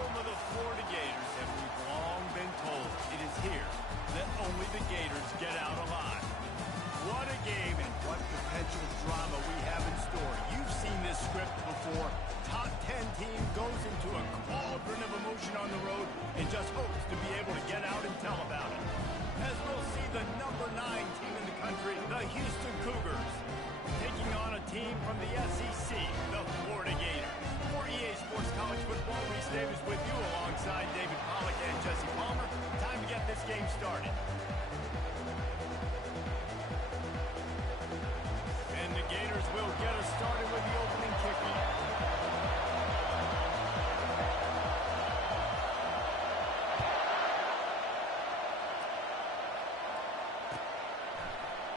home of the Florida Gators, and we've long been told it is here that only the Gators get out alive. What a game and what potential drama we have in store. You've seen this script before. Top 10 team goes into a cauldron of emotion on the road and just hopes to be able to get out and tell about it. As we'll see the number 9 team in the country, the Houston Cougars, taking on a team from the SEC, the Florida Gators. For EA Sports College Football, Reese Davis with you alongside David Pollack and Jesse Palmer. Time to get this game started. And the Gators will get us started with the opening kickoff.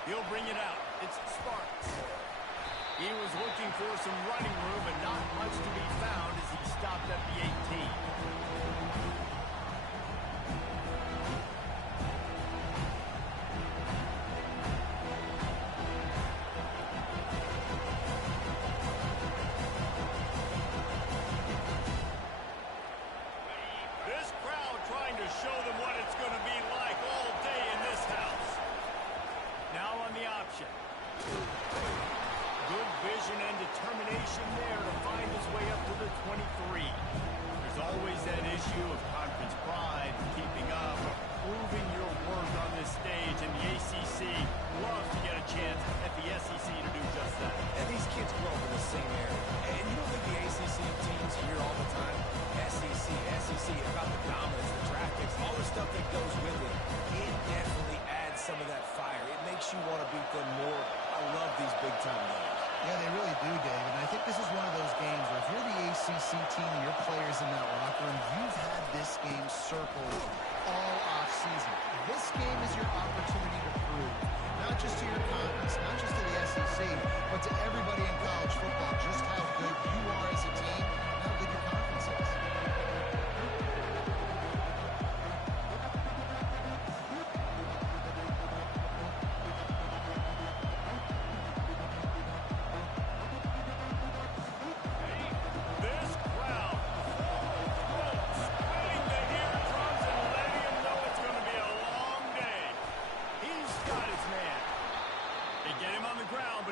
He'll bring it out. It's Sparks. He was looking for some running room, but not much to be found as he stopped at the 18. This crowd trying to show them what it's going to be like all day in this house. Now on the option. Good vision and determination there to find his way up to the 23. There's always that issue of conference pride, keeping up, proving your worth on this stage, and the ACC loves to get a chance at the SEC to do just that. And these kids grow up in the same area. And you don't think the ACC teams hear all the time, SEC, about the dominance, the draft picks, all the stuff that goes with it. It definitely adds some of that fire. It makes you want to beat them more. I love these big-time games. Yeah, they really do, Dave. And I think this is one of those games where if you're the ACC team and your players in that locker room, you've had this game circled all offseason. This game is your opportunity to prove, not just to your conference, not just to the SEC, but to everybody in college football, just how good you are as a team, how good your conference is.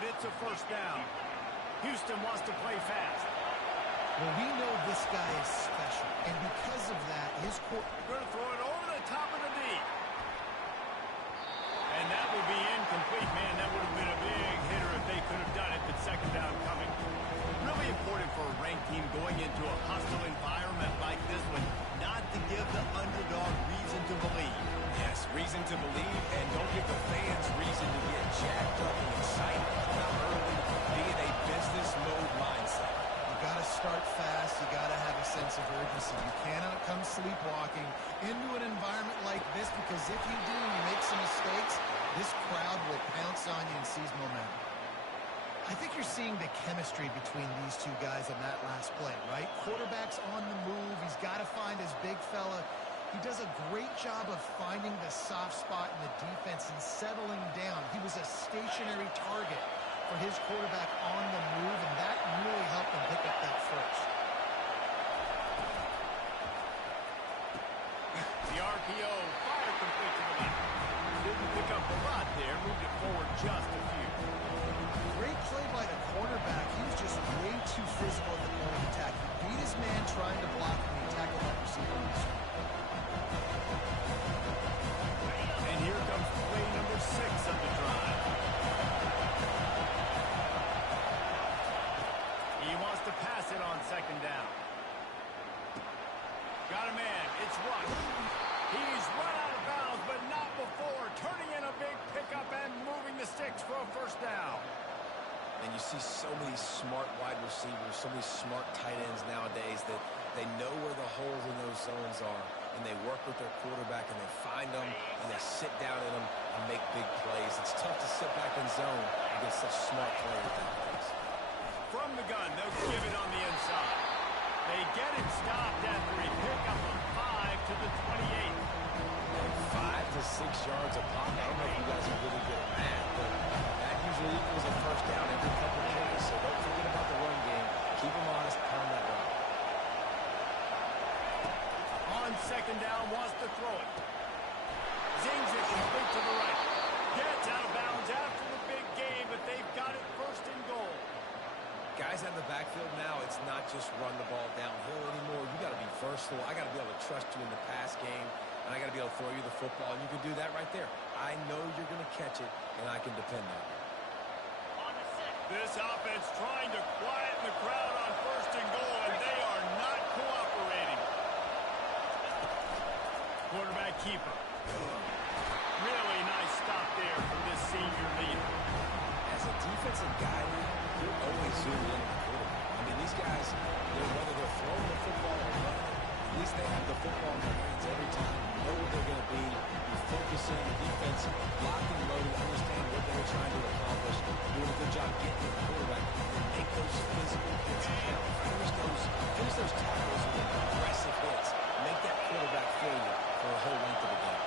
It's a first down. Houston wants to play fast. Well, we know this guy is special, and because of that, his going to throw it over the top of the knee. And that will be incomplete. Man, that would have been a big hitter if they could have done it, but second down coming. Really important for a ranked team going into a hostile environment like this one, not to give the underdog reason to believe. Yes, reason to believe, and don't give the fans reason to get jacked up and excited. Not early, be in a business mode mindset. You got to start fast. You got to have a sense of urgency. You cannot come sleepwalking into an environment like this, because if you do and you make some mistakes, this crowd will pounce on you and seize momentum. I think you're seeing the chemistry between these two guys in that last play, right? Quarterback's on the move. He's got to find his big fella. He does a great job of finding the soft spot in the defense and settling down. He was a stationary target for his quarterback on the move, and that really helped him pick up that first. The RPO fired complete to the left. Didn't pick up a lot there, moved it forward just a few. Great play by the cornerback. He was just way too physical at the point of attack. He beat his man trying to block him. He tackled that receiver. And here comes play number 6 of the drive. He wants to pass it on second down. Got a man. It's Rush. He's run out of bounds, but not before. Turning in a big pickup and moving the sticks for a first down. And you see so many smart wide receivers, so many smart tight ends nowadays that they know where the holes in those zones are, and they work with their quarterback, and they find them, and they sit down in them and make big plays. It's tough to sit back in zone against such smart players nowadays. From the gun, they'll give it on the inside. They get it stopped after he picked up a 5 to the 28. And 5 to 6 yards a pop. I don't know if you guys are really good at math, but that usually equals a first down every couple of plays. So don't forget about the run game. Keep them honest, pound that run. On second down, wants to throw it. Zings it complete to the right. Gets out of bounds after the big game, but they've got it first and goal. Guys out of the backfield now, it's not just run the ball downhill anymore. You got to be versatile. I got to be able to trust you in the pass game, and I got to be able to throw you the football, and you can do that right there. I know you're going to catch it, and I can depend on you. This offense trying to quieten the crowd on first and goal, and they are not cooperating. Quarterback keeper. Really nice stop there from this senior leader. As a defensive guy, you're always zoomed in on the quarterback. I mean, these guys, whether they're throwing the football or running, at least they have the football in their hands every time. You know where they're going to be. You focus in the defense, locked and loaded, understand what they're trying to accomplish, doing a good job getting the quarterback, and make those physical hits count. Finish those tackles with aggressive hits. Make that quarterback feel you for a whole length of the game.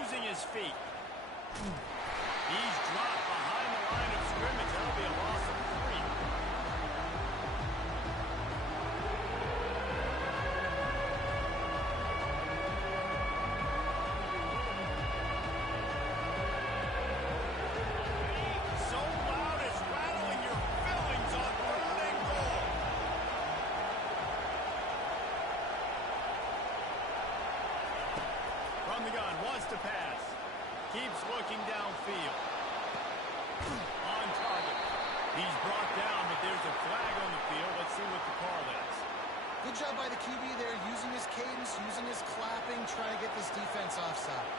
Using his feet. He's dropped behind the line of scrimmage. That'll be a loss of 3. So loud it's rattling your fillings on third and goal. From the gun, wants to pass. Keeps looking downfield. On target. He's brought down, but there's a flag on the field. Let's see what the call is. Good job by the QB there, using his cadence, using his clapping, trying to get this defense offside.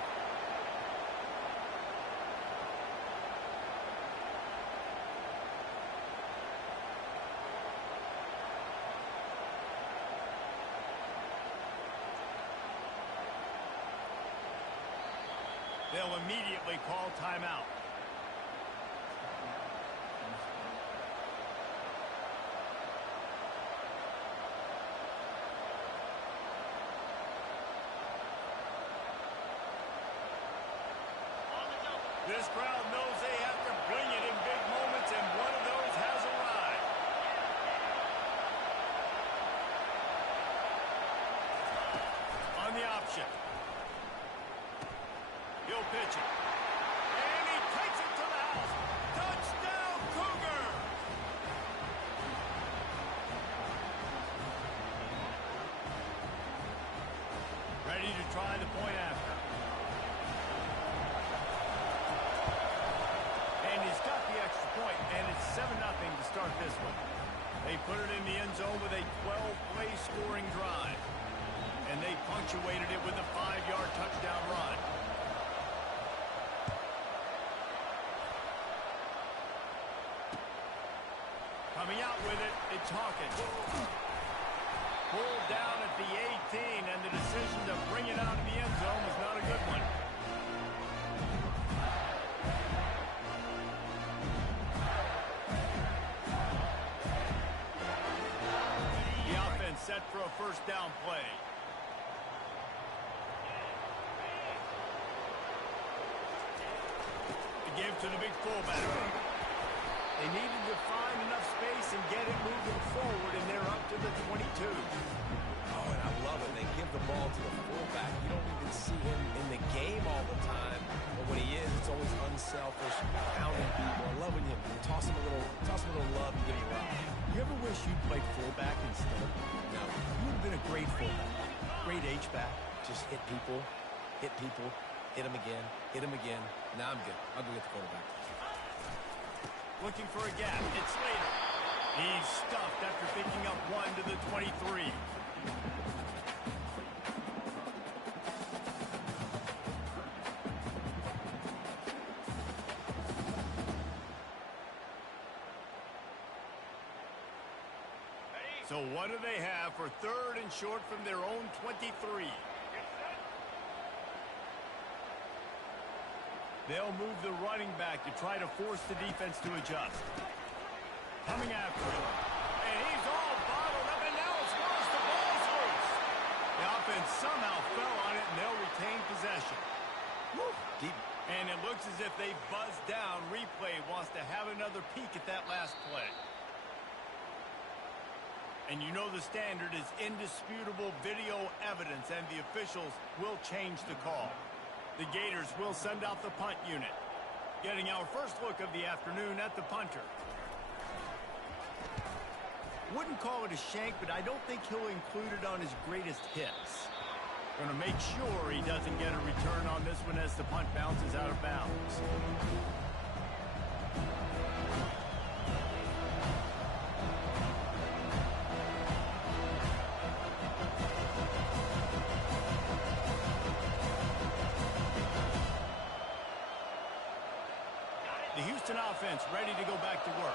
They'll immediately call timeout. This crowd knows they have to bring it in big moments, and one of those has arrived. On the option. He'll pitch it. And he takes it to the house. Touchdown, Cougar! Ready to try the point after. And he's got the extra point, and it's 7-0 to start this one. They put it in the end zone with a 12-play scoring drive. And they punctuated it with a 5-yard touchdown run. Coming out with it, it's Hawkins. Pulled down at the 18, and the decision to bring it out of the end zone was not a good one. The offense set for a first down play. The give to the big fullback. They needed to find enough space and get it moving forward, and they're up to the 22. Oh, and I love it. They give the ball to the fullback. You don't even see him in the game all the time, but when he is, it's always unselfish, pounding people. I love when you toss him a little love and give him a ride. You ever wish you'd played fullback instead? No, You would have been a great fullback. Great H-back. just hit people, hit them again, hit them again. Nah, I'm good. I'll go get the quarterback. Looking for a gap. It's Slater. He's stuffed after picking up 1 to the 23. So what do they have for 3rd and short from their own 23? They'll move the running back to try to force the defense to adjust. Coming after him. And he's all bottled up, and now it's worse. The ball's loose. The offense somehow fell on it, and they'll retain possession. Woo, deep. And it looks as if they buzzed down. Replay wants to have another peek at that last play. And you know the standard is indisputable video evidence, and the officials will change the call. The Gators will send out the punt unit. Getting our first look of the afternoon at the punter. Wouldn't call it a shank, but I don't think he'll include it on his greatest hits. Going to make sure he doesn't get a return on this one as the punt bounces out of bounds. The Houston offense ready to go back to work.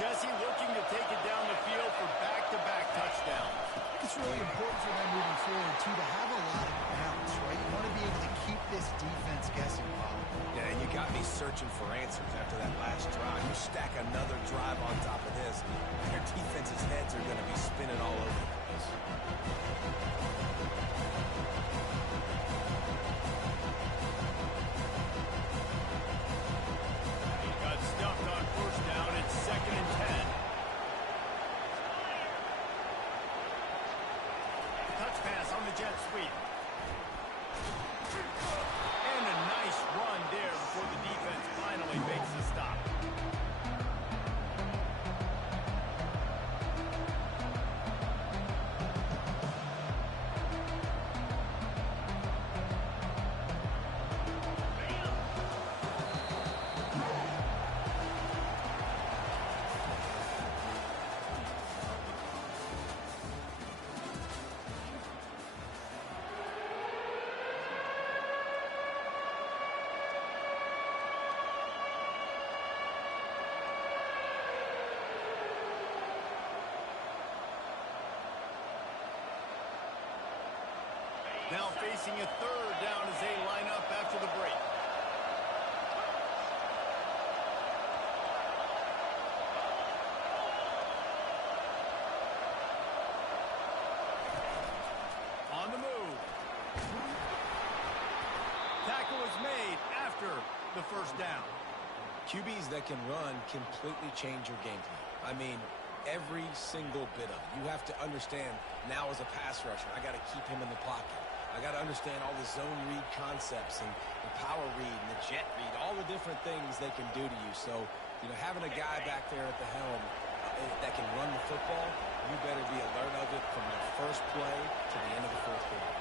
Jesse looking to take it down the field for back-to-back touchdowns. I think it's really important for them moving forward, too, to have a lot of balance, right? You want to be able to keep this defense guessing, Bob. Yeah, and you got me searching for answers after that last drive. You stack another drive on top of this, their defense's heads are going to be spinning all over the place. Got stuffed on first down. It's 2nd and 10. Touch pass on the jet sweep. And a nice run there before the defense finally makes the stop. Now facing a 3rd down as they line up after the break. On the move. Tackle is made after the first down. QBs that can run completely change your game plan. I mean, every single bit of it. You have to understand now as a pass rusher, I got to keep him in the pocket. I got to understand all the zone read concepts and the power read and the jet read, all the different things they can do to you. So, you know, having a guy back there at the helm that can run the football, you better be alert of it from the first play to the end of the 4th quarter.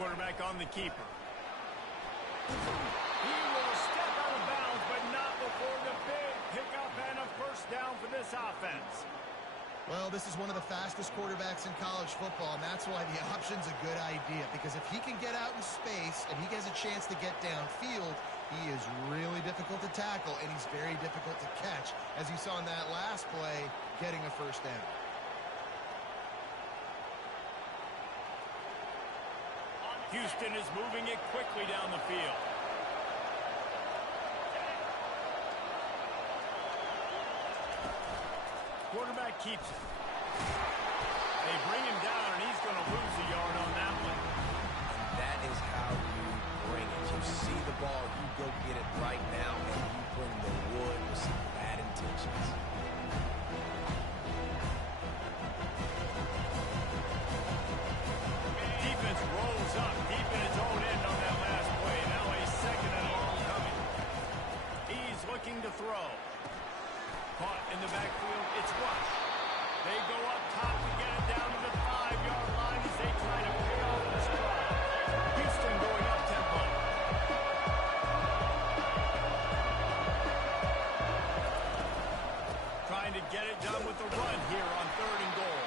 Quarterback on the keeper. He will step out of bounds, but not before the big pickup and a first down for this offense. Well, this is one of the fastest quarterbacks in college football, and that's why the option's a good idea, because if he can get out in space and he gets a chance to get downfield, he is really difficult to tackle, and he's very difficult to catch, as you saw in that last play, getting a first down. Houston is moving it quickly down the field. Quarterback keeps it. They bring him down, and he's going to lose a yard on that one. That is how you bring it. You see the ball, you go get it right now, and you bring the wood with some bad intentions. Defense rolls up deep in its own end on that last play. Now a 2nd and long coming. He's looking to throw. Caught in the backfield. It's Rush. They go up top to get it down to the 5-yard line as they try to pay off the stride. Houston going up tempo. Trying to get it done with the run here on 3rd and goal.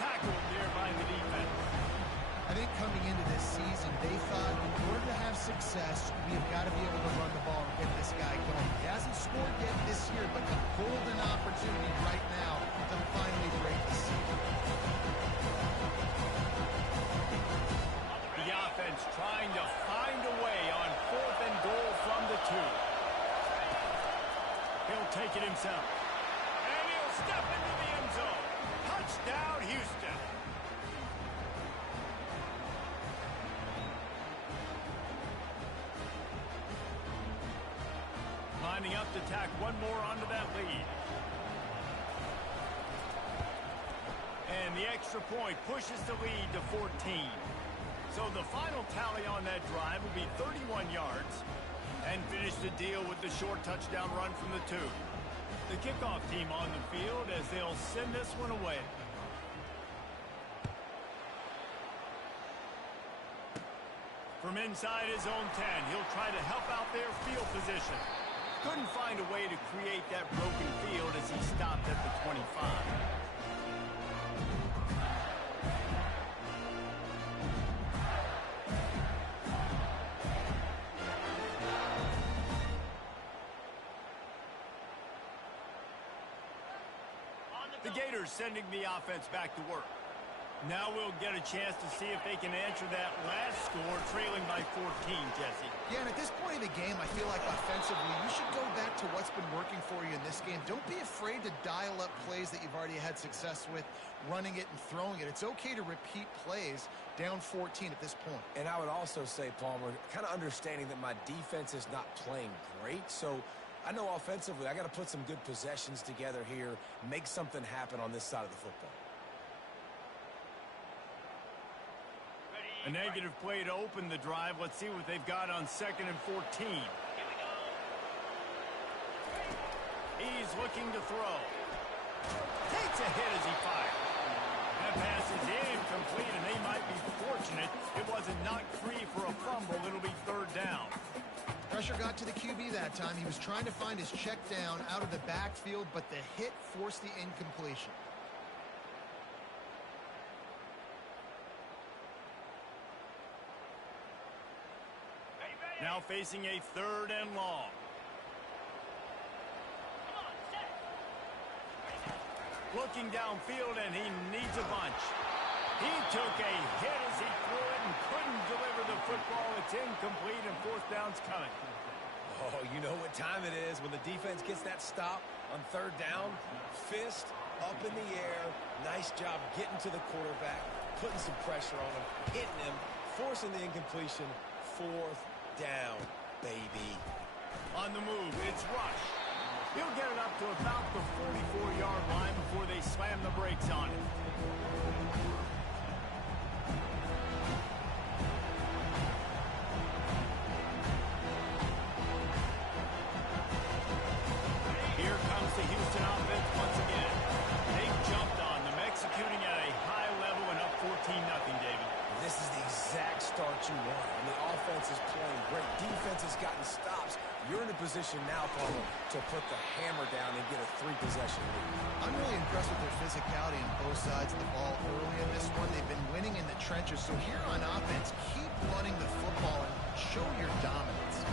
Tackled there by the defense. I think coming into this season, they thought in order to have success, we have got to be able to run the ball and get this guy going. He hasn't scored yet this year, but a golden opportunity right now to finally break the seal. The offense trying to find a way on 4th and goal from the 2. He'll take it himself. And he'll step into the end zone. Touchdown, Houston. lining up to tack one more onto that lead. And the extra point pushes the lead to 14. So the final tally on that drive will be 31 yards and finish the deal with the short touchdown run from the 2. The kickoff team on the field as they'll send this one away. From inside his own 10, he'll try to help out their field position. Couldn't find a way to create that broken field as he stopped at the 25. The Gators sending the offense back to work. Now we'll get a chance to see if they can answer that last score, trailing by 14, Jesse. Yeah, and at this point in the game, I feel like offensively, you should go back to what's been working for you in this game. Don't be afraid to dial up plays that you've already had success with, running it and throwing it. It's okay to repeat plays down 14 at this point. And I would also say, Palmer, kind of understanding that my defense is not playing great, so I know offensively I got to put some good possessions together here, make something happen on this side of the football. A negative play to open the drive. Let's see what they've got on 2nd and 14. He's looking to throw. Takes a hit as he fires. That pass is incomplete, and they might be fortunate it wasn't knocked free for a fumble. It'll be 3rd down. Pressure got to the QB that time. He was trying to find his check down out of the backfield, but the hit forced the incompletion. Now facing a 3rd and long. Looking downfield, and he needs a bunch. He took a hit as he threw it and couldn't deliver the football. It's incomplete, and 4th down's coming. Oh, you know what time it is when the defense gets that stop on 3rd down. Fist up in the air. Nice job getting to the quarterback, putting some pressure on him, hitting him, forcing the incompletion. 4th down, baby. On the move, it's Rush. He'll get it up to about the 44-yard line before they slam the brakes on it. Here comes the Houston offense once again. They've jumped on them, executing at a high level and up 14-0, David. This is the exact start you want. And the offense is playing great. Defense has gotten stops. You're in a position now, Paulo, to put the hammer down and get a 3-possession lead. I'm really impressed with their physicality on both sides of the ball early in this one. They've been winning in the trenches. So here on offense, keep running the football and show your dominance.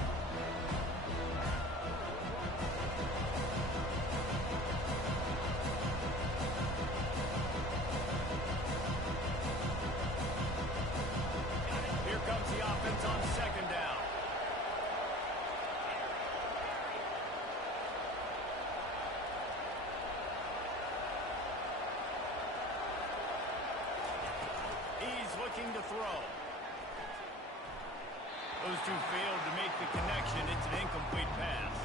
Here comes the offense on 2nd down. He's looking to throw. Those two failed to make the connection. It's an incomplete pass.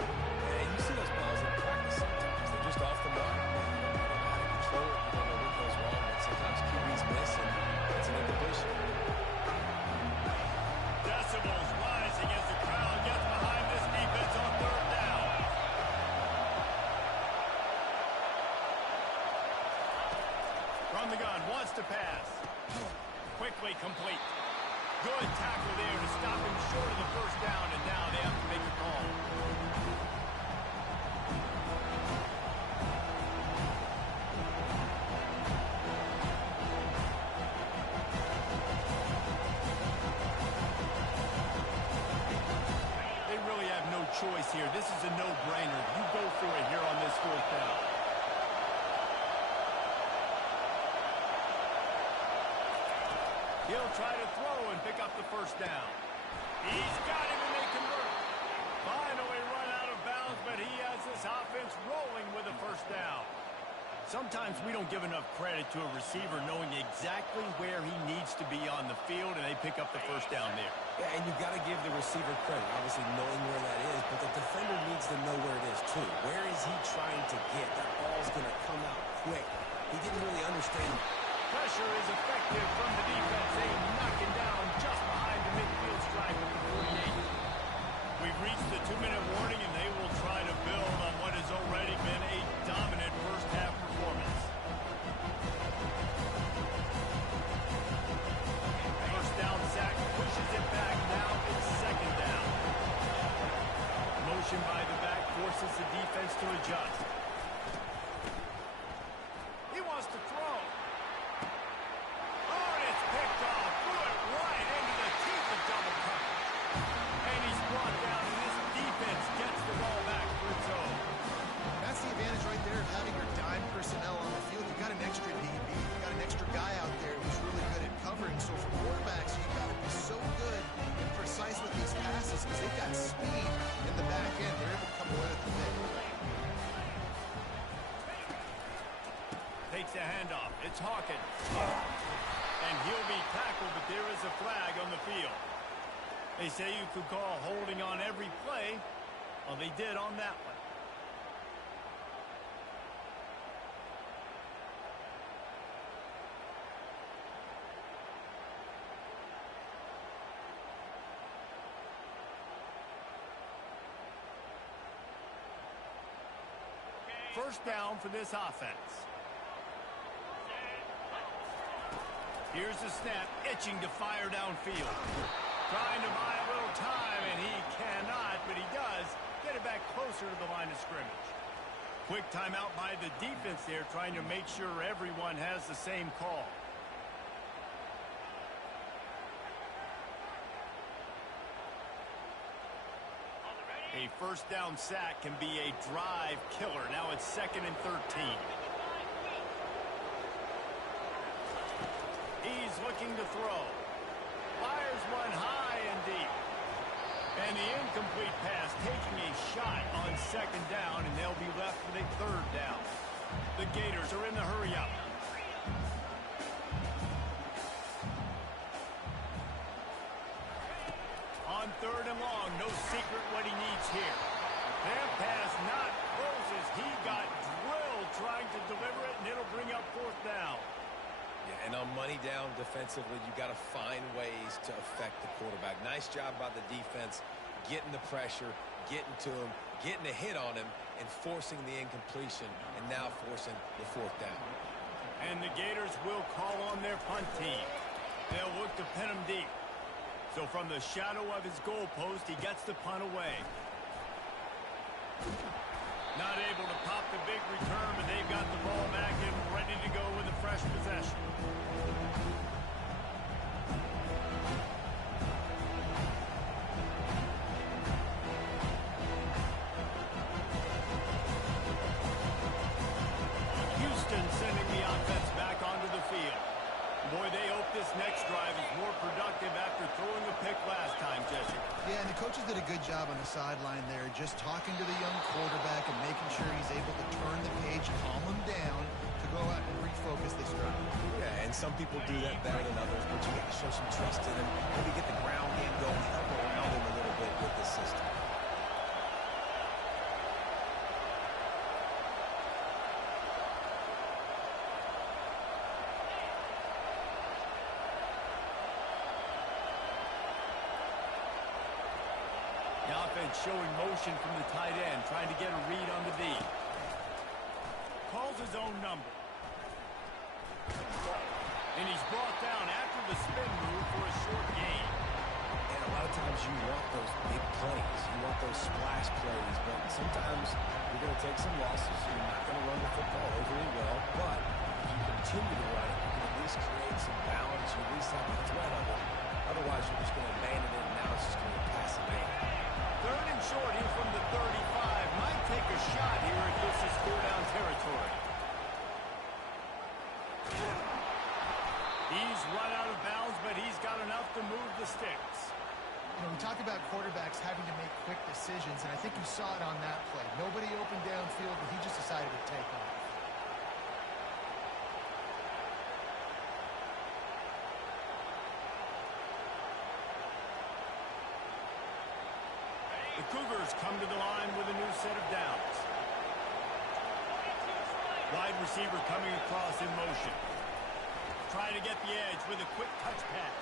Yeah, you see those balls in practice sometimes. They're just off the mark. You don't know how to control it. You don't know what goes wrong. But sometimes QBs miss, and it's an incompletion. Decibels rising as the crowd gets behind this defense on 3rd down. From the gun, wants to pass. Quickly complete. Good tackle there to stop him short of the 1st down, and now they have to make a call. They really have no choice here. This is a no-brainer. You go for it here on this 4th down. He'll try to throw and pick up the 1st down. He's got him, and they convert. Finally run out of bounds, but he has this offense rolling with a 1st down. Sometimes we don't give enough credit to a receiver knowing exactly where he needs to be on the field, and they pick up the first down there. Yeah, and you've got to give the receiver credit, obviously knowing where that is, but the defender needs to know where it is too. Where is he trying to get? That ball's going to come out quick. He didn't really understand. Pressure is effective from the defense. They knock him down just behind the midfield stripe at the 48. We've reached the 2-minute warning, and they will try to build on what has already been a dominant first-half performance. First down sack pushes it back. Now it's second down. Motion by the back forces the defense to adjust. He wants to throw. Oh, and it's picked off. Threw it right into the teeth of double coverage. And he's brought down, and this defense gets the ball back for its own. That's the advantage right there of having your dime personnel on the field. You've got an extra DB. You've got an extra guy out there who's really good at covering. So for quarterbacks, you've got to be so good and precise with these passes because they've got speed in the back end. They're able to come away with the pick. Takes the handoff. It's Hawkins. And he'll be tackled, but there is a flag on the field. They say you could call holding on every play. Well, they did on that one. First down for this offense. Here's the snap, itching to fire downfield. Trying to buy a little time, and he cannot, but he does get it back closer to the line of scrimmage. Quick timeout by the defense there, trying to make sure everyone has the same call. A first down sack can be a drive killer. Now it's 2nd and 13. He's looking to throw. Fires one high and deep. And the incomplete pass taking a shot on 2nd down, and they'll be left with a 3rd down. The Gators are in the hurry-up. On 3rd and long, no secret what he needs here. That pass not closes. He got drilled trying to deliver it, and it'll bring up 4th down. Yeah, and on money down defensively, you got to find ways to affect the quarterback. Nice job by the defense, getting the pressure, getting to him, getting a hit on him, and forcing the incompletion, and now forcing the 4th down. And the Gators will call on their punt team. They'll look to pin him deep. So from the shadow of his goalpost, he gets the punt away. Not able to pop the big return, but they've got the ball back and ready to go with a fresh possession. Houston sending the offense back onto the field. Boy, they hope this next drive is more productive after throwing a pick last time, Jesse. Yeah, and the coaches did a good job on the sideline there, just talking to the young quarterback and making sure he's able to turn the page, calm him down to go out and refocus this drive. Yeah, and some people do that better than others, but you got to show some trust in him. Maybe get the ground game going, help around him a little bit with this system. The offense showing motion from the tight end, trying to get a read on the D. Calls his own number. And he's brought down after the spin move for a short gain. And a lot of times you want those big plays. You want those splash plays, but sometimes you're going to take some losses. You're not going to run the football overly well, but if you continue to run it, you can at least create some balance. You at least have the threat of it. Otherwise, you're just going to abandon it, and now it's just going to pass it in. 3rd and short here from the 35. Might take a shot here if this is 4-down territory. He's run out of bounds, but he's got enough to move the sticks. You know, we talk about quarterbacks having to make quick decisions, and I think you saw it on that play. Nobody open downfield, but he just decided to take off. Cougars come to the line with a new set of downs. Wide receiver coming across in motion. Trying to get the edge with a quick touch pass.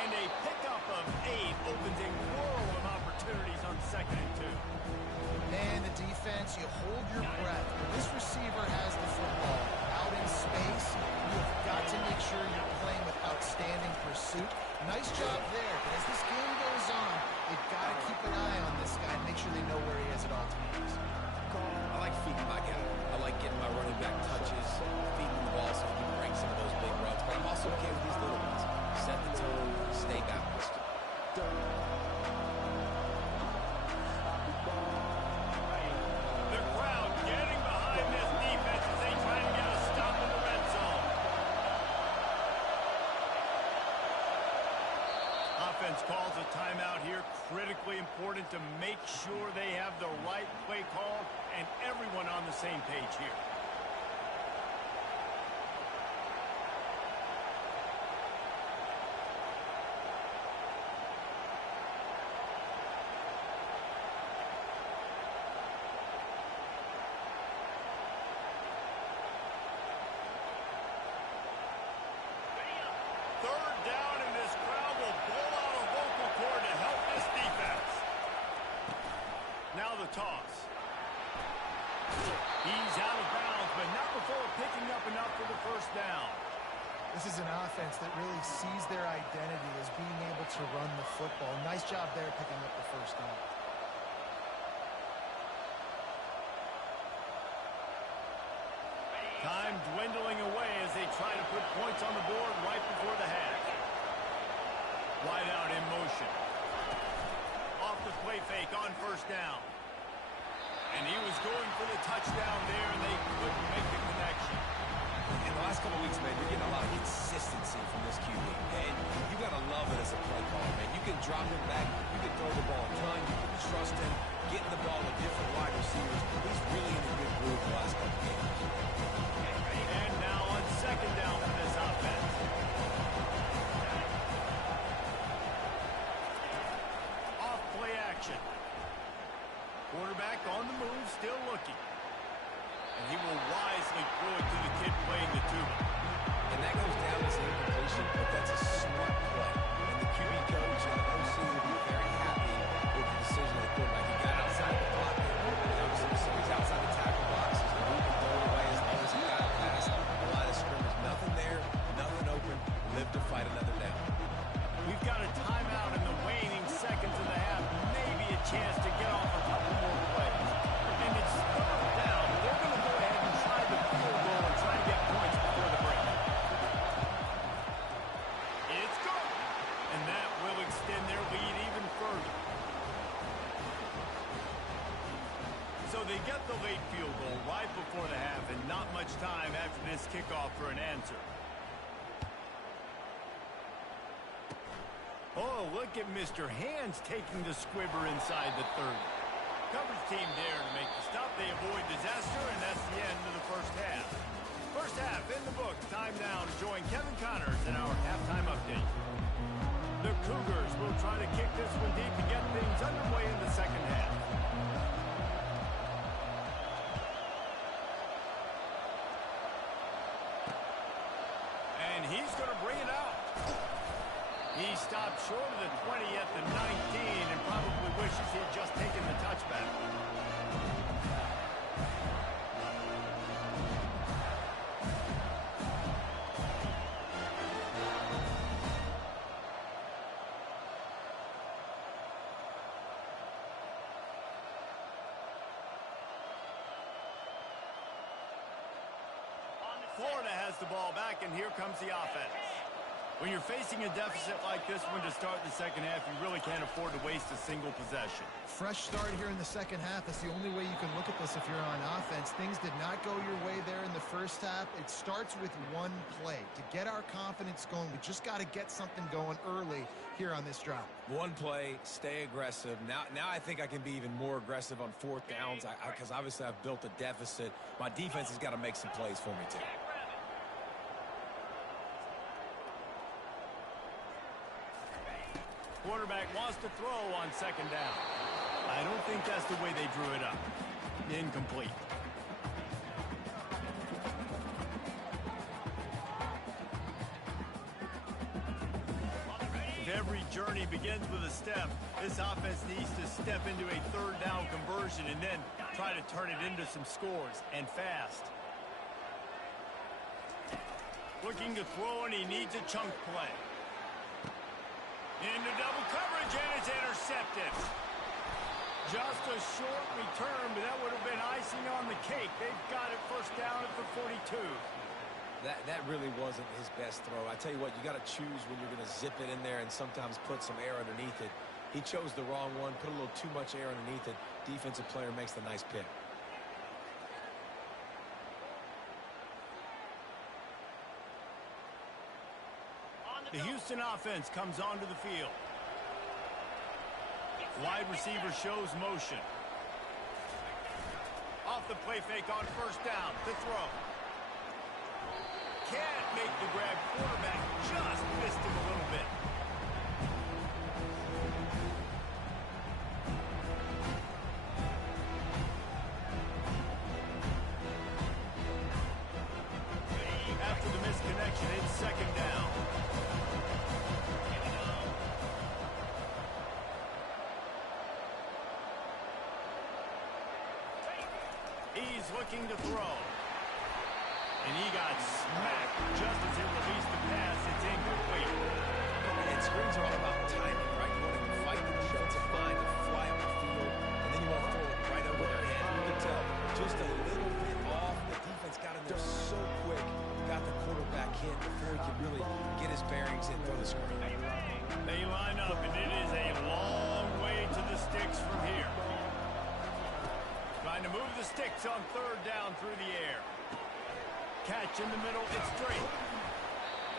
And a pickup of 8 opens a world of opportunities on 2nd and 2. And the defense, you hold your breath. When this receiver has the football out in space, you've got to make sure you're playing with outstanding pursuit. Nice job there, but as this game goes on, they've got to keep an eye on this guy and make sure they know where he is at all times. I like feeding my guy. I like getting my running back touches, feeding the ball so he can bring some of those big runs. But I'm also okay with these little ones. Set the tone, stay balanced. The crowd getting behind this defense as they try to get a stop in the red zone. Offense calls a timeout here. Critically important to make sure they have the right play call and everyone on the same page here. Third down, and this crowd will blow out a vocal cord to help this defense. Now the toss. He's out of bounds, but not before picking up enough for the first down. This is an offense that really sees their identity as being able to run the football. Nice job there picking up the first down. Time dwindling away as they try to put points on the board right before the half. Wide out in motion. Off the play fake on first down. And he was going for the touchdown there, and they couldn't make the connection. In the last couple of weeks, man, you're getting a lot of consistency from this QB. And you got to love it as a play caller, man. You can drop him back. You can throw the ball a ton. You can trust him. Getting the ball to different wide receivers. He's really in a good groove the last couple of games. And now on second down for this offense. Off play action. Quarterback on the move, still looking. And he will wisely throw it to the kid playing the tuba. And that goes down as an incompletion, but that's a smart play. And the QB coach and the OC will be very happy with the decision of the quarterback. He got outside the pocket. And obviously, so he's outside the tackle box. He's going to throw it away as long as he got it past the line of scrimmage. Nothing there, nothing open. Live to fight another down. We've got a timeout in the waning seconds of the half. Maybe a chance to get off a couple more plays. And it's third down. They're going to go ahead and try the field goal and try to get points before the break. It's good. And that will extend their lead even further. So they get the late field goal right before the half, and not much time after this kickoff for an answer. Oh, look at Mr. Hands taking the squibber inside the 30. Coverage team there to make the stop. They avoid disaster, and that's the end of the first half. First half in the books. Time now to join Kevin Connors in our halftime update. The Cougars will try to kick this one deep to get things underway in the second half. And he's going to bring it out. He stopped short of the 20 at the 19 and probably wishes he had just taken the touchback. Florida has the ball back, and here comes the offense. When you're facing a deficit like this one to start the second half, you really can't afford to waste a single possession. Fresh start here in the second half. That's the only way you can look at this if you're on offense. Things did not go your way there in the first half. It starts with one play. To get our confidence going, we just got to get something going early here on this drive. One play, stay aggressive. Now I think I can be even more aggressive on fourth downs because obviously I've built a deficit. My defense has got to make some plays for me too. Quarterback wants to throw on second down. I don't think that's the way they drew it up. Incomplete. If every journey begins with a step, this offense needs to step into a third down conversion and then try to turn it into some scores, and fast. Looking to throw, and he needs a chunk play. Into double coverage, and it's intercepted. Just a short return, but that would have been icing on the cake. They've got it first down at the 42. That really wasn't his best throw. I tell you what, you got to choose when you're going to zip it in there and sometimes put some air underneath it. He chose the wrong one, put a little too much air underneath it. Defensive player makes the nice pick. The Houston offense comes onto the field. Wide receiver shows motion. Off the play fake on first down to throw. Can't make the grab. Quarterback just missed him a little bit. After the misconnection, it's second down. He's looking to throw. And he got smacked just as he released the pass. It's incomplete. And screens are all about timing, right? You want to fight the defensive line to fly up the field, and then you want to throw it right over their head. You can tell just a little bit off. The defense got in there so quick, got the quarterback hit before he could really get his bearings and throw the screen. They line up, and it is a long way to the sticks from here. Trying to move the sticks on third down through the air. Catch in the middle, it's straight.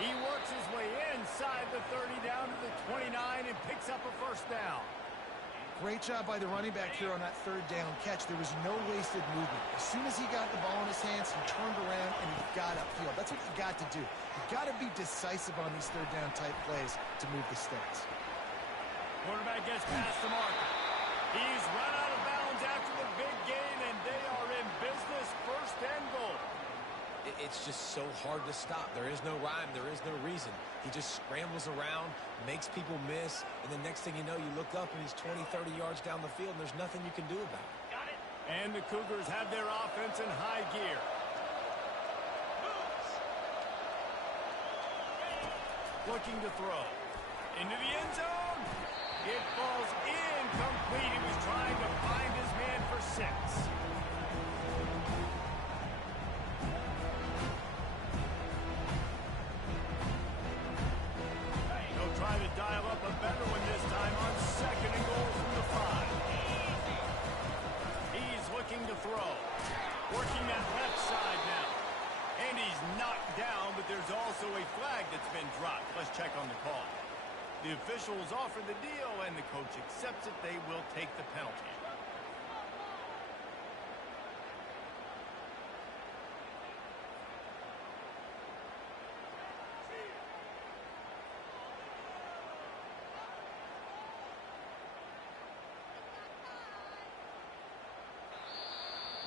He works his way inside the 30 down to the 29 and picks up a first down. Great job by the running back here on that third down catch. There was no wasted movement. As soon as he got the ball in his hands, he turned around and he got upfield. That's what you got to do. You got to be decisive on these third down type plays to move the sticks. Quarterback gets past the marker. He's run out of bounds after the big gain, and they are in business, first and goal. It's just so hard to stop. There is no rhyme. There is no reason. He just scrambles around, makes people miss, and the next thing you know, you look up and he's 20, 30 yards down the field, and there's nothing you can do about it. Got it. And the Cougars have their offense in high gear. Looking to throw. Into the end zone. It falls incomplete. He was trying to find his man for 6. Trying to dial up a better one this time on second and goal from the 5. He's looking to throw. Working that left side now. And he's knocked down, but there's also a flag that's been dropped. Let's check on the call. The officials offer the deal, and the coach accepts it. They will take the penalty.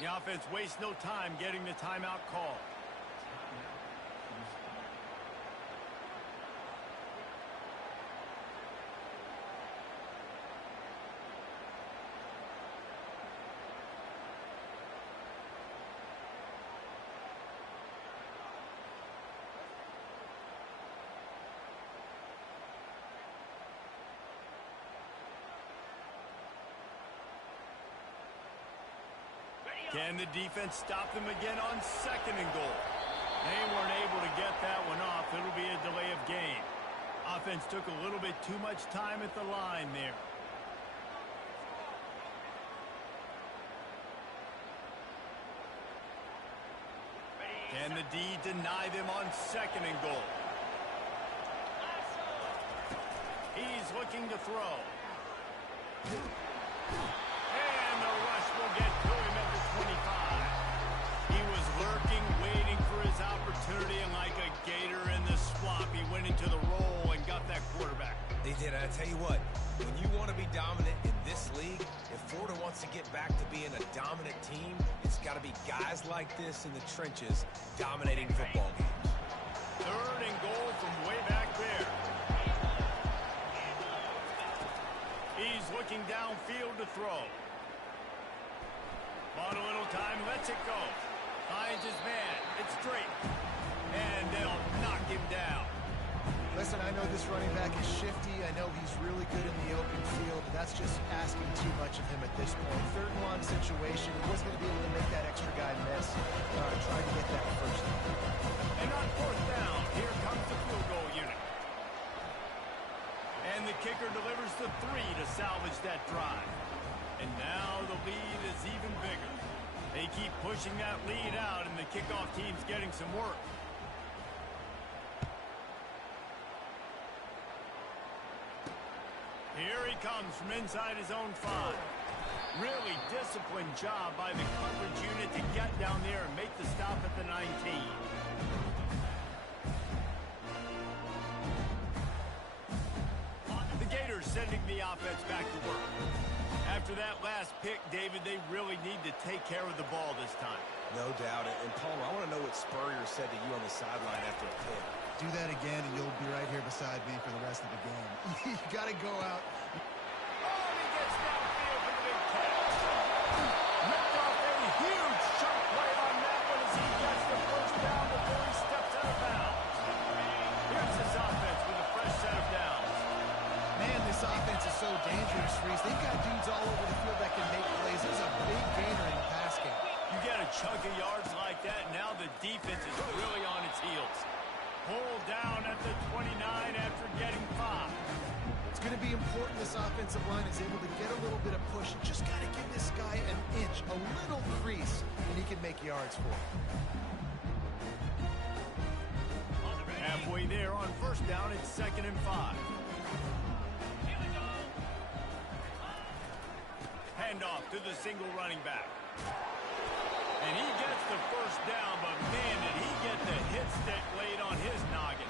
The offense wastes no time getting the timeout call. Can the defense stop them again on second and goal? They weren't able to get that one off. It'll be a delay of game. Offense took a little bit too much time at the line there. Can the D deny them on second and goal? He's looking to throw. And the rush will get to him at the 25. He was lurking, waiting for his opportunity, and like a gator in the swamp, he went into the roll and got that quarterback. They did. I tell you what, you want to be dominant in this league, if Florida wants to get back to being a dominant team, it's got to be guys like this in the trenches dominating football games. 3rd and goal from way back there. He's looking downfield to throw. On a little time, lets it go. Finds his man. It's straight. And they'll knock him down. Listen, I know this running back is shifty. I know he's really good in the open field, but that's just asking too much of him at this point. 3rd and long situation. He wasn't going to be able to make that extra guy miss. Trying to get that first down. And on 4th down, here comes the field goal unit. And the kicker delivers the 3 to salvage that drive. And now the lead is even bigger. They keep pushing that lead out, and the kickoff team's getting some work. Here he comes from inside his own 5. Really disciplined job by the coverage unit to get down there and make the stop at the 19. The Gators sending the offense back to work. After that last pick, David, they really need to take care of the ball this time. No doubt. And Palmer, I want to know what Spurrier said to you on the sideline after a pick. Do that again, and you'll be right here beside me for the rest of the game. You got to go out. Oh, he gets downfield for the big catch. Ripped off a huge shot play on that one as he gets the first down before he steps out of bounds. Here's this offense with a fresh set of downs. Man, this offense is so dangerous, Reese. They've got dudes all over the field that can make plays. There's a big gainer in the pass game. You get a chunk of yards like that, now the defense is really on its heels. Pulled down at the 29 after getting 5. It's going to be important this offensive line is able to get a little bit of push. Just got to give this guy an inch, a little crease, and he can make yards for him. Halfway there on 1st down, it's 2nd and 5. Handoff to the single running back. And he gets the first down, but man, did he get the hit stick laid on his noggin.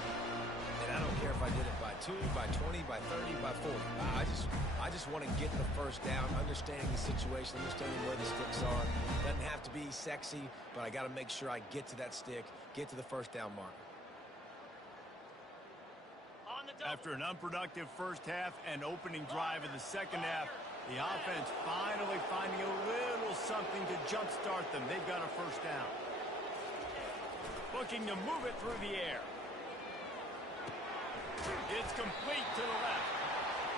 And I don't care if I did it by 2, by 20, by 30, by 40. I just want to get the first down, understanding the situation, understanding where the sticks are. Doesn't have to be sexy, but I got to make sure I get to that stick, get to the first down marker. After an unproductive first half and opening drive in the second half, the offense finally finding a little something to jumpstart them. They've got a first down. Looking to move it through the air. It's complete to the left.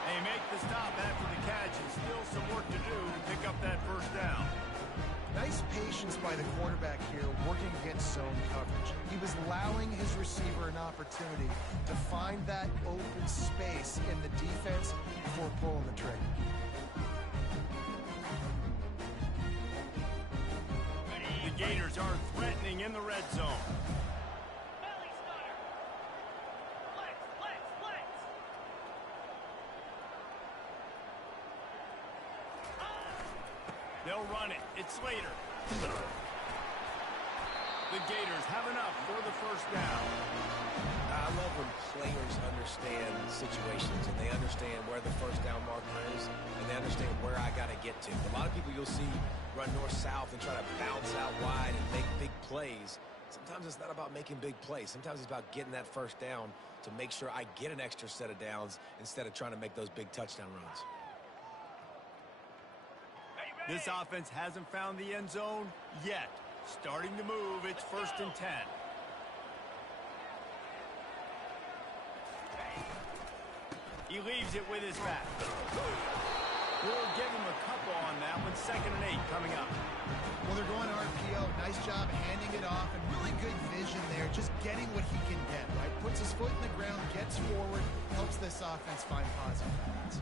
They make the stop after the catch and still some work to do to pick up that first down. Nice patience by the quarterback here working against zone coverage. He was allowing his receiver an opportunity to find that open space in the defense before pulling the trigger. The Gators are threatening in the red zone. They'll run it. It's Slater. The Gators have enough for the first down. I love when players understand situations and they understand where the first down marker is and they understand where I got to get to. A lot of people you'll see run north-south and try to bounce out wide and make big plays. Sometimes it's not about making big plays. Sometimes it's about getting that first down to make sure I get an extra set of downs instead of trying to make those big touchdown runs. This offense hasn't found the end zone yet. Starting to move. It's 1st and 10. He leaves it with his back. We'll give him a couple on that one. 2nd and 8 coming up. Well, they're going RPO. Nice job handing it off, and really good vision there. Just getting what he can get, right? Puts his foot in the ground, gets forward, helps this offense find positive balance.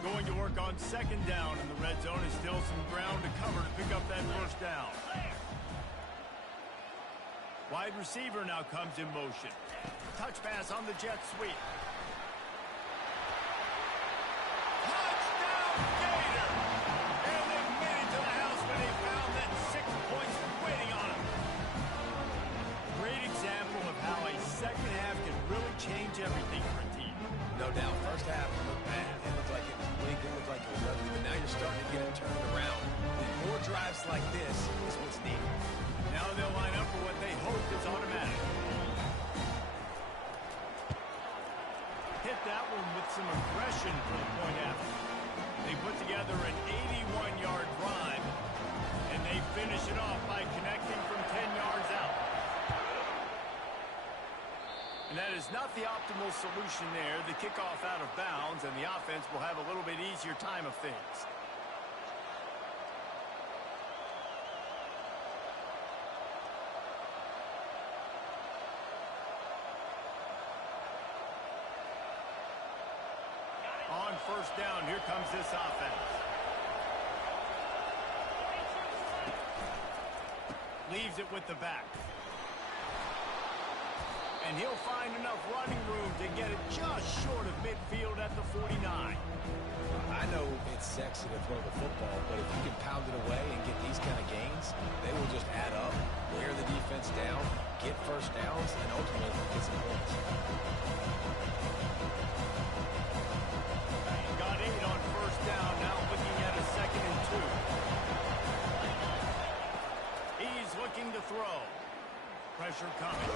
Going to work on 2nd down in the red zone. Is still some ground to cover to pick up that first down. Wide receiver now comes in motion. Touch pass on the jet sweep. Touchdown, Gator! And they made it to the house when they found that 6 points waiting on them. Great example of how a second like this is what's needed. Now they'll line up for what they hope is automatic. Hit that one with some aggression for the point after. They put together an 81-yard drive, and they finish it off by connecting from 10 yards out. And that is not the optimal solution there. The kickoff out of bounds, and the offense will have a little bit easier time of things. On first down, here comes this offense. Leaves it with the back. And he'll find enough running room to get it just short of midfield at the 49. I know it's sexy to throw the football, but if you can pound it away and get these kind of gains, they will just add up, wear the defense down, get first downs, and ultimately get some points. Got 8 on first down, now looking at a 2nd and 2. He's looking to throw. Pressure coming.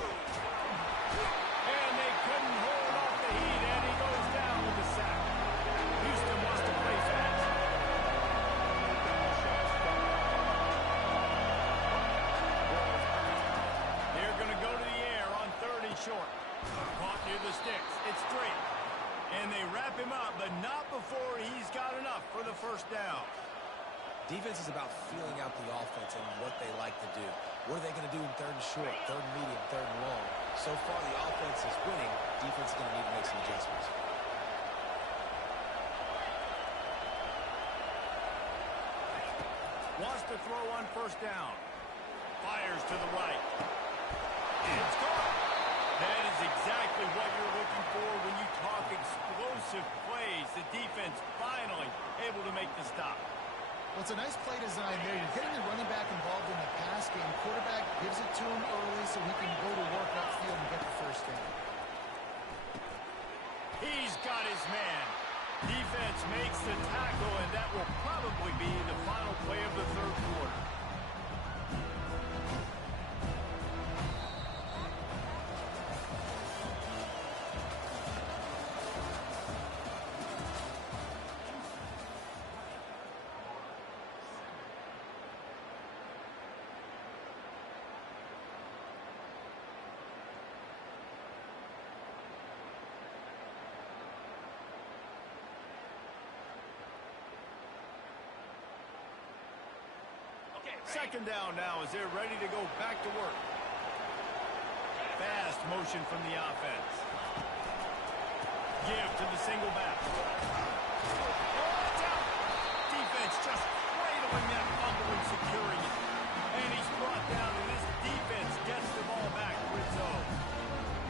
And they couldn't hold off the heat, and he goes down with the sack. Houston wants to play fast. They're going to go to the air on 3rd and short. Caught near the sticks. It's 3. And they wrap him up, but not before he's got enough for the first down. Defense is about feeling out the offense and what they like to do. What are they going to do in 3rd and short, 3rd and medium, 3rd and long? So far, the offense is winning. Defense is going to need to make some adjustments. Wants to throw on first down. Fires to the right. And it's gone. That is exactly what you're looking for when you talk explosive plays. The defense finally able to make the stop. Well, it's a nice play design there. You're getting the running back involved in the pass game. Quarterback gives it to him early so he can go to work upfield and get the first down. He's got his man. Defense makes the tackle, and that will probably be the final play of the 3rd quarter. Second down now as they're ready to go back to work. Fast motion from the offense. Give to the single back. Defense just cradling that fumble and securing it. And he's brought down, and this defense gets the ball back for its own.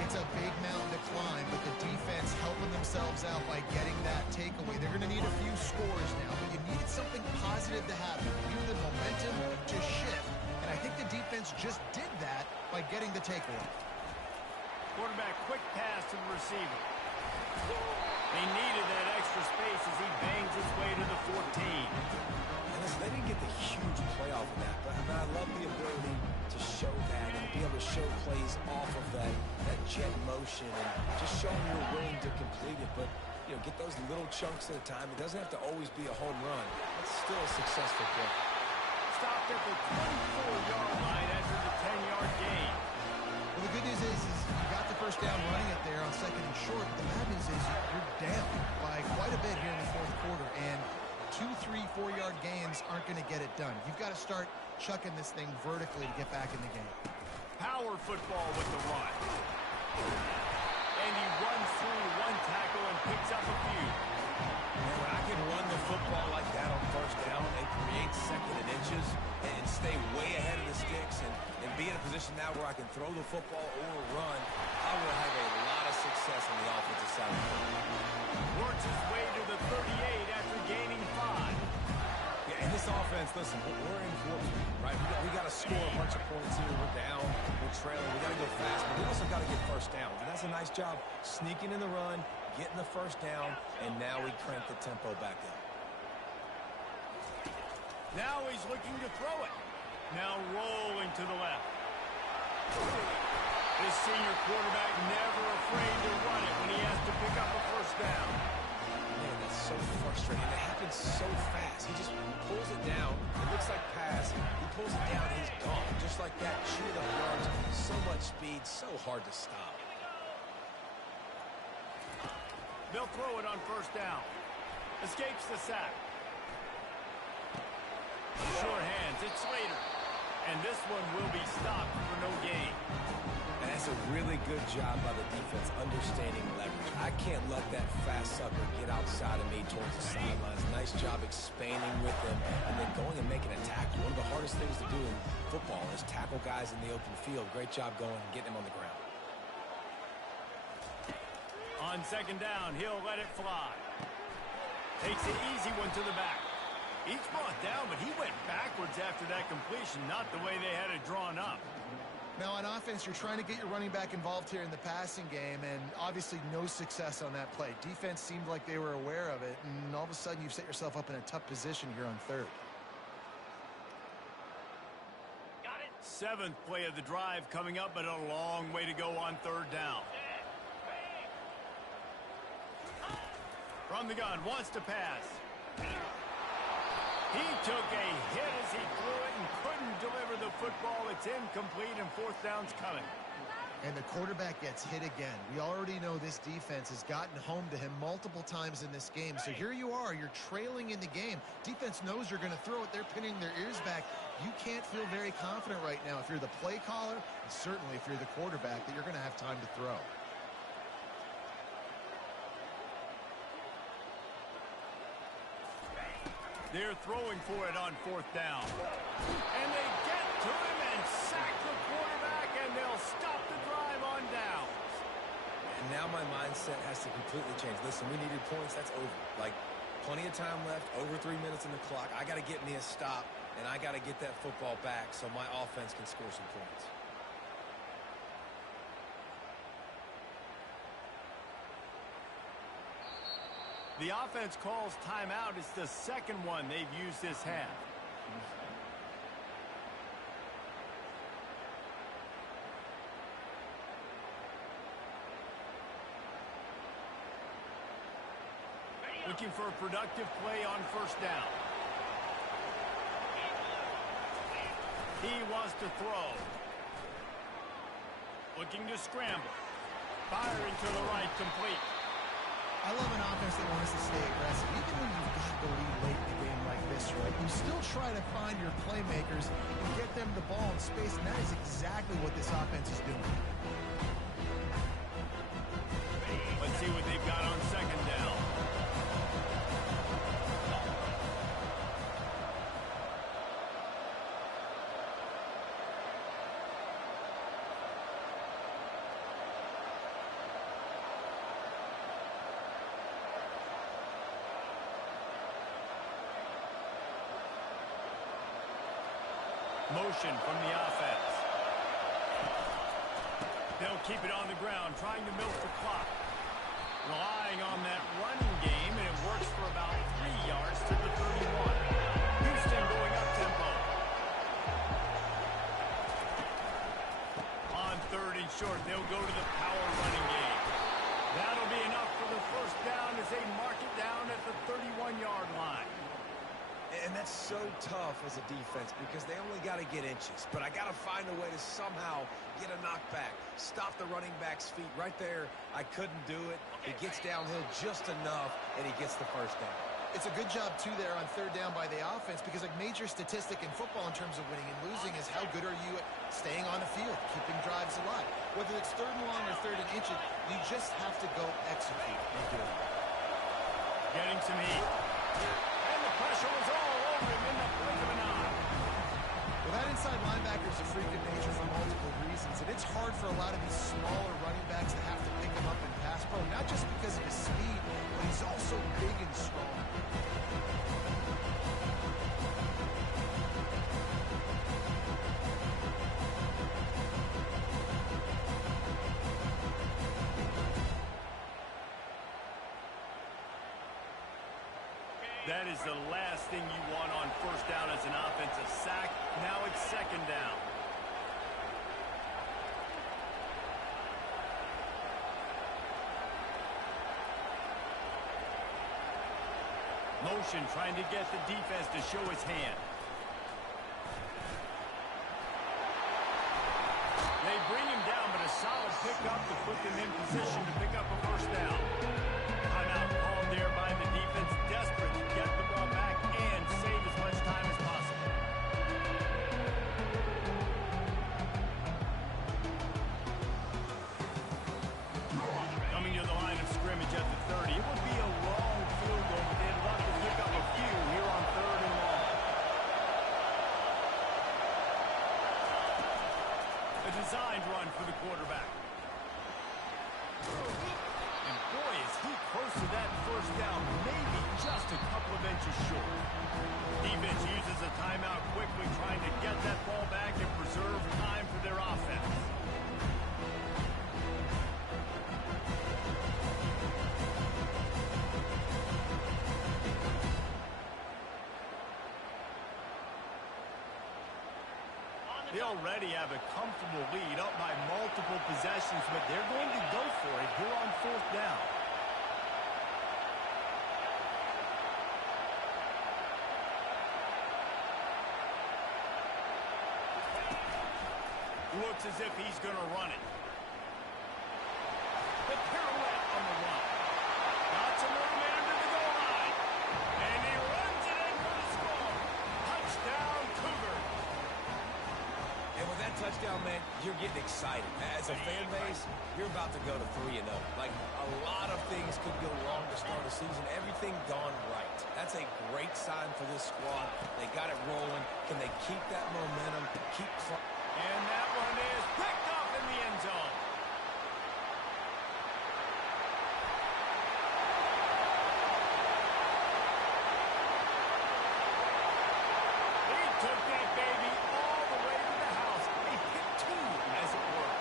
It's a big mountain to climb, but the defense helping themselves out by getting that takeaway. They're going to need a few scores now, but you needed something positive to happen. You needed the momentum to shift, and I think the defense just did that by getting the takeaway. Quarterback quick pass to the receiver. They needed that extra space as he bangs his way to the 14. And listen, they didn't get the huge playoff of that, but I love the ability to show that and be able to show plays off of that jet motion and just showing you're willing to complete it. But, you know, get those little chunks at a time. It doesn't have to always be a home run. It's still a successful play. Stopped at the 24-yard line after the 10-yard gain. Well, the good news is you got the first down running it there on 2nd and short. The bad news is you're down by quite a bit here in the 4th quarter, and 2, 3, 4-yard gains aren't going to get it done. You've got to start chucking this thing vertically to get back in the game. Power football with the run. And he runs through one tackle and picks up a few. And when I can run the football like that on first down and create 2nd and inches and stay way ahead of the sticks and be in a position now where I can throw the football or run, I will have a lot of success on the offensive side of the football. Works his way to the 38 after gaining 5. Yeah, in this offense, listen, we're in for it, right? We got to score a bunch of points here. We're down. We're trailing. We got to go fast, but we also got to get first down. And that's a nice job sneaking in the run, getting the first down, and now we crank the tempo back up. Now he's looking to throw it. Now rolling to the left. This senior quarterback never afraid to run it when he has to pick up a first down. Man, that's so frustrating. It happens so fast. He just pulls it down. It looks like pass. He pulls it down, and he's gone. Just like that, chewing up yards. So much speed, so hard to stop. They'll throw it on first down. Escapes the sack. Short hands, it's Slater. And this one will be stopped for no gain. And that's a really good job by the defense, understanding leverage. I can't let that fast sucker get outside of me towards the sidelines. Nice job expanding with him and then going and making a tackle. One of the hardest things to do in football is tackle guys in the open field. Great job going and getting him on the ground. On second down, he'll let it fly. Takes an easy one to the back. He's brought down, but he went backwards after that completion, not the way they had it drawn up. Now, on offense, you're trying to get your running back involved here in the passing game, and obviously no success on that play. Defense seemed like they were aware of it, and all of a sudden you've set yourself up in a tough position here on third. Got it. Seventh play of the drive coming up, but a long way to go on third down. From the gun, wants to pass. He took a hit as he threw it and couldn't deliver the football. It's incomplete, and fourth down's coming. And the quarterback gets hit again. We already know this defense has gotten home to him multiple times in this game. So here you are, you're trailing in the game. Defense knows you're going to throw it. They're pinning their ears back. You can't feel very confident right now if you're the play caller, and certainly if you're the quarterback, that you're going to have time to throw. They're throwing for it on fourth down. And they get to him and sack the quarterback, and they'll stop the drive on downs. And now my mindset has to completely change. Listen, we needed points. That's over. Like, plenty of time left, over 3 minutes in the clock. I got to get me a stop, and I got to get that football back so my offense can score some points. The offense calls timeout. It's the second one they've used this half. Looking for a productive play on first down. He wants to throw. Looking to scramble. Firing to the right, complete. I love an offense that wants to stay aggressive. Even when you've got the lead late in the game like this, right, you still try to find your playmakers and get them the ball in space, and that is exactly what this offense is doing. Let's see what they've got on second down. Motion from the offense. They'll keep it on the ground, trying to milk the clock. Relying on that running game, and it works for about 3 yards to the 31. Houston going up tempo. On third and short, they'll go to the power running game. That'll be enough for the first down as they mark it down at the 31-yard line. And that's so tough as a defense because they only got to get inches. But I got to find a way to somehow get a knockback, stop the running back's feet. Right there, I couldn't do it. He gets downhill just enough, and he gets the first down. It's a good job, too, there on third down by the offense because a major statistic in football in terms of winning and losing is how good are you at staying on the field, keeping drives alive. Whether it's third and long or third and inches, you just have to go execute and do it. Getting some heat. And the pressure was all over him in the blink of an eye. Well, that inside linebacker is a freak of nature for multiple reasons, and it's hard for a lot of these smaller running backs to have to pick him up in pass pro, not just because of his speed, but he's also big and strong. That is the last thing you want on first down as an motion, trying to get the defense to show his hand. They bring him down, but a solid pickup to put them in position to pick up a first down. Timeout called there by the defense, desperate to get the ball back and save as much time as possible. Coming to the line of scrimmage at the 30. It would be a long field goal, but they'd love to pick up a few here on 3rd and long. A designed run for the quarterback. And boy, is he close to that first down, maybe just a couple of inches short. Defense uses a timeout quickly, trying to get that ball back and preserve time for their offense. They already have a comfortable lead, up by multiple possessions, but they're going to go for it here on 4th down. Looks as if he's going to run it. The pirouette on the run. Got some momentum to the goal line. And he runs it in for the score. Touchdown, Cougars. And with that touchdown, man, you're getting excited. As a fan base, you're about to go to 3-0. Like, a lot of things could go wrong to start a season. Everything gone right. That's a great sign for this squad. They got it rolling. Can they keep that momentum? And that one is picked off in the end zone. He took that baby all the way to the house. A pick 2, as it were.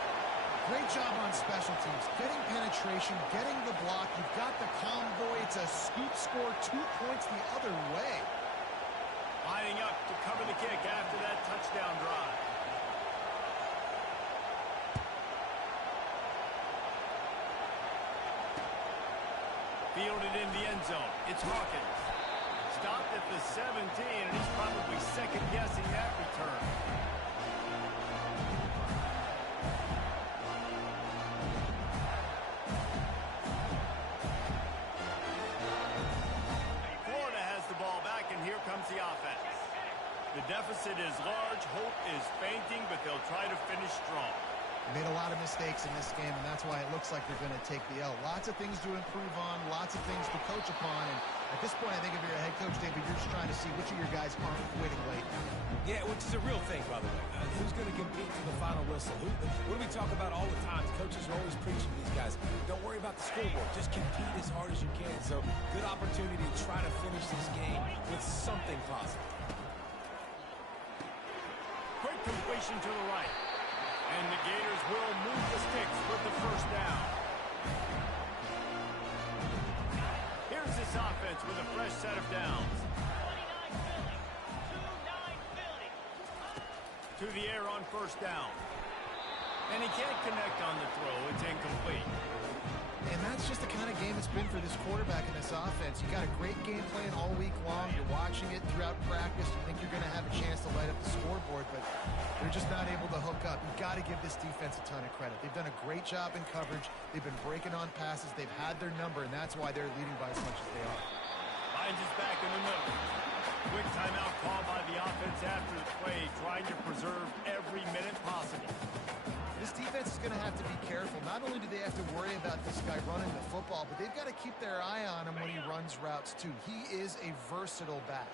Great job on special teams. Getting penetration, getting the block. You've got the convoy. It's a scoop score, 2 points the other way. Lining up to cover the kick after that touchdown drive. Fielded in the end zone. It's Hawkins. Stopped at the 17, and he's probably second-guessing that return. Florida has the ball back, and here comes the offense. The deficit is large. Hope is fainting, but they'll try to finish strong. They made a lot of mistakes in this game, and that's why it looks like they're going to take the L. Lots of things to improve on, lots of things to coach upon, and at this point, I think if you're a head coach, David, you're just trying to see which of your guys aren't quitting late. Yeah, which is a real thing, by the way. Who's going to compete to the final whistle? What do we talk about all the time? Coaches are always preaching to these guys. Don't worry about the scoreboard. Just compete as hard as you can. So, good opportunity to try to finish this game with something positive. Quick completion to the right. And the Gators will move the sticks with the first down. Here's this offense with a fresh set of downs. To the air on first down. And he can't connect on the throw. It's incomplete. And that's just the kind of game it's been for this quarterback and this offense. You got a great game plan all week long. You're watching it throughout practice. You think you're going to have a chance to light up the scoreboard, but they're just not able to hook up. You've got to give this defense a ton of credit. They've done a great job in coverage. They've been breaking on passes. They've had their number, and that's why they're leading by as much as they are. Finds his back in the middle. Quick timeout called by the offense after the play, trying to preserve every minute possible. This defense is going to have to be careful. Not only do they have to worry about this guy running the football, but they've got to keep their eye on him when he runs routes, too. He is a versatile back.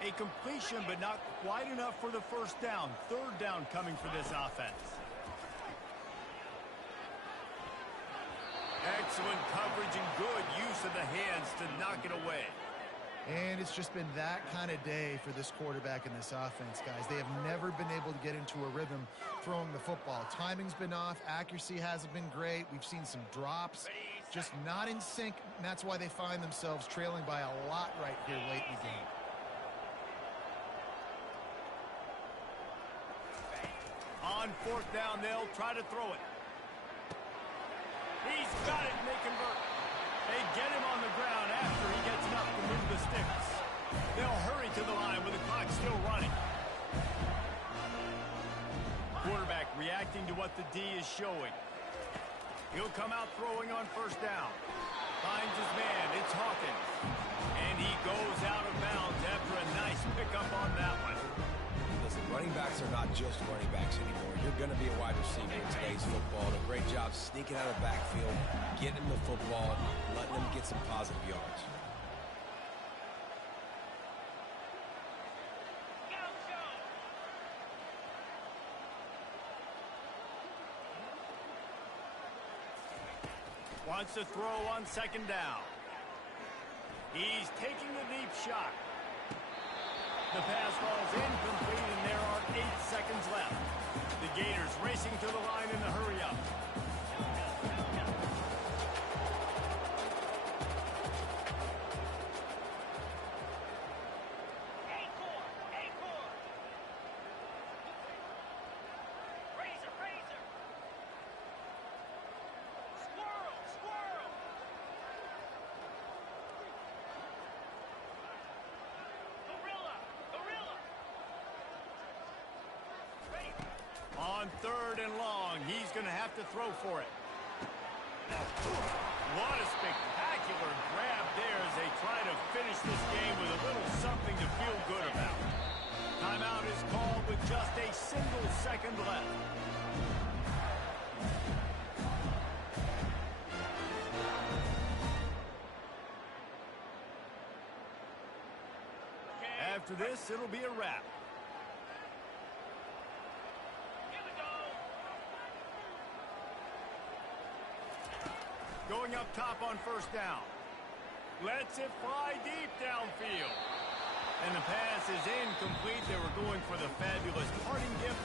A completion, but not quite enough for the first down. 3rd down coming for this offense. Excellent coverage and good use of the hands to knock it away. And it's just been that kind of day for this quarterback and this offense, guys. They have never been able to get into a rhythm throwing the football. Timing's been off. Accuracy hasn't been great. We've seen some drops, just not in sync. And that's why they find themselves trailing by a lot right here late in the game. On 4th down, they'll try to throw it. He's got it, and they convert. They get him on the ground after he gets enough to move the sticks. They'll hurry to the line with the clock still running. Quarterback reacting to what the D is showing. He'll come out throwing on first down. Finds his man. It's Hawkins. And he goes out of bounds after a nice pickup on that one. Listen, running backs are not just running backs anymore. You're going to be a wide receiver in today's football. A great job sneaking out of the backfield, getting him the football, letting him get some positive yards. Wants to throw on second down. He's taking a deep shot. The pass falls incomplete, and there are 8 seconds left. The Gators racing to the line in the hurry-up. On third and long, he's going to have to throw for it. What a spectacular grab there as they try to finish this game with a little something to feel good about. Timeout is called with just a single second left. After this, it'll be a wrap. Going up top on first down. Lets it fly deep downfield. And the pass is incomplete. They were going for the fabulous parting gift